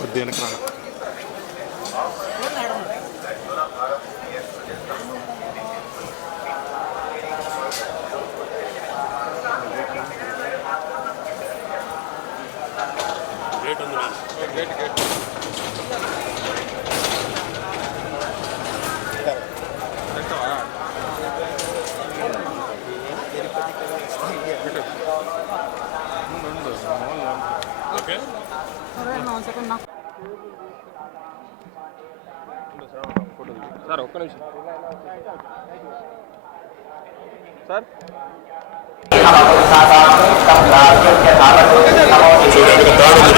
కొద్దిగా వెనక్కి రా. గేట్ ఉంది నాన్న. ఉండు, ఓకే. సార్ ఒక్క నిమిషం. సార్? చూడడానికి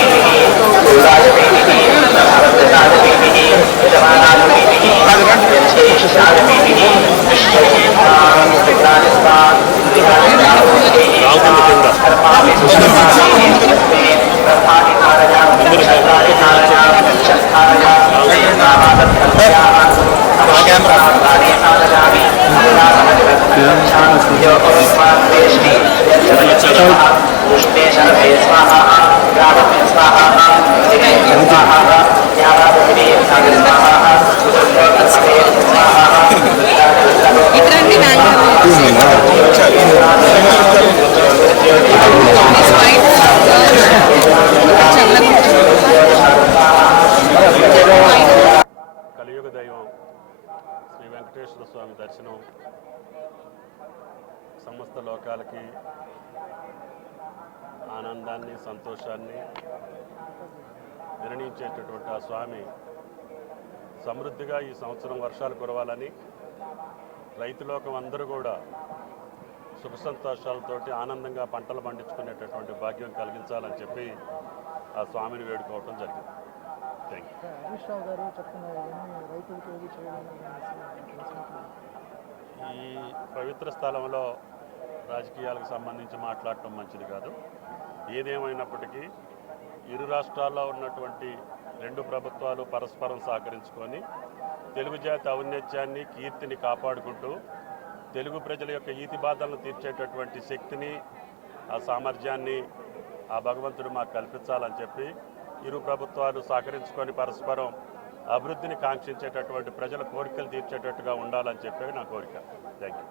ఇట్రండి కలియుగ దైవం శ్రీ వెంకటేశ్వర స్వామి దర్శనం సమస్త లోకాలకి ఆనందాన్ని సంతోషాన్ని నిర్ణయించేటటువంటి ఆ స్వామి సమృద్ధిగా ఈ సంవత్సరం వర్షాలు కురవాలని రైతులోకం అందరూ కూడా సుఖ సంతోషాలతోటి ఆనందంగా పంటలు పండించుకునేటటువంటి భాగ్యం కలిగించాలని చెప్పి ఆ స్వామిని వేడుకోవటం జరిగింది. థ్యాంక్ యూ ఈ పవిత్ర స్థలంలో రాజకీయాలకు సంబంధించి మాట్లాడటం మంచిది కాదు. ఏదేమైనప్పటికీ ఇరు రాష్ట్రాల్లో ఉన్నటువంటి రెండు ప్రభుత్వాలు పరస్పరం సహకరించుకొని తెలుగు జాతి ఔన్నత్యాన్ని కీర్తిని కాపాడుకుంటూ తెలుగు ప్రజల యొక్క ఈతి బాధలను తీర్చేటటువంటి శక్తిని ఆ సామర్థ్యాన్ని ఆ భగవంతుడు మాకు కల్పించాలని చెప్పి ఇరు ప్రభుత్వాలు సహకరించుకొని పరస్పరం అభివృద్ధిని కాంక్షించేటటువంటి ప్రజల కోరికలు తీర్చేటట్టుగా ఉండాలని చెప్పేవి నా కోరిక. Thank you